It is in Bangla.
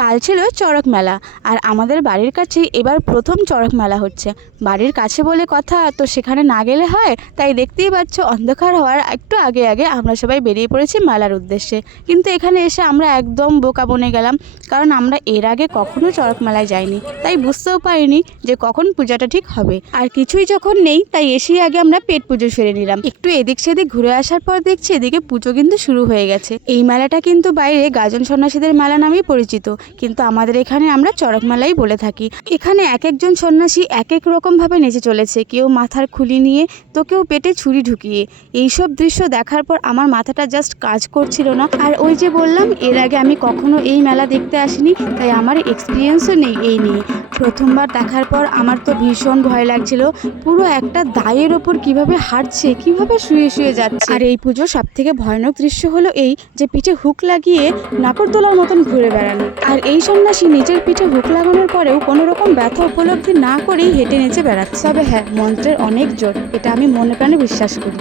কাল ছিল চড়ক মেলা আর আমাদের বাড়ির কাছেই এবার প্রথম চড়ক মেলা হচ্ছে। বাড়ির কাছে বলে কথা, তো সেখানে না গেলে হয়। তাই দেখতেই পাচ্ছ অন্ধকার হওয়ার একটু আগে আগে আমরা সবাই বেরিয়ে পড়েছি মেলার উদ্দেশ্যে। কিন্তু এখানে এসে আমরা একদম বোকা বনে গেলাম, কারণ আমরা এর আগে কখনো চড়ক মেলায় যাইনি, তাই বুঝতেও পারিনি যে কখন পূজাটা ঠিক হবে। আর কিছুই যখন নেই, তাই এসেই আগে আমরা পেট পুজো সেরে নিলাম। একটু এদিক সেদিক ঘুরে আসার পর দেখছি এদিকে পুজো কিন্তু শুরু হয়ে গেছে। এই মেলাটা কিন্তু বাইরে গাজন সন্ন্যাসীদের মেলা নামেই পরিচিত, কিন্তু আমাদের এখানে আমরা চড়ক মেলাই বলে থাকি। এখানে এক একজন সন্ন্যাসী এক এক রকমভাবে নেচে চলেছে, কেউ মাথার খুলি নিয়ে, তো কেউ পেটে ছুরি ঢুকিয়ে। এইসব দৃশ্য দেখার পর আমার মাথাটা জাস্ট কাজ করছিল না। আর ওই যে বললাম, এর আগে আমি কখনো এই মেলা দেখতে আসিনি, তাই আমার এক্সপিরিয়েন্সও নেই এই নিয়ে। প্রথমবার দেখার পর আমার তো ভীষণ ভয় লাগছিল। পুরো একটা দায়ের ওপর কিভাবে হাঁটছে, কিভাবে শুয়ে শুয়ে যাচ্ছে। আর এই পুজোর সব থেকে ভয়ানক দৃশ্য হলো এই যে পিঠে হুক লাগিয়ে নাকরদোলার মতন ঘুরে বেড়ানো। আর এই সন্ন্যাসী নিজের পিঠে হুক লাগানোর পরেও কোনো রকম ব্যথা উপলব্ধি না করেই হেঁটে নেচে বেড়াচ্ছে। তবে হ্যাঁ, মন্ত্রের অনেক জোর, এটা আমি মনে প্রাণে বিশ্বাস করি।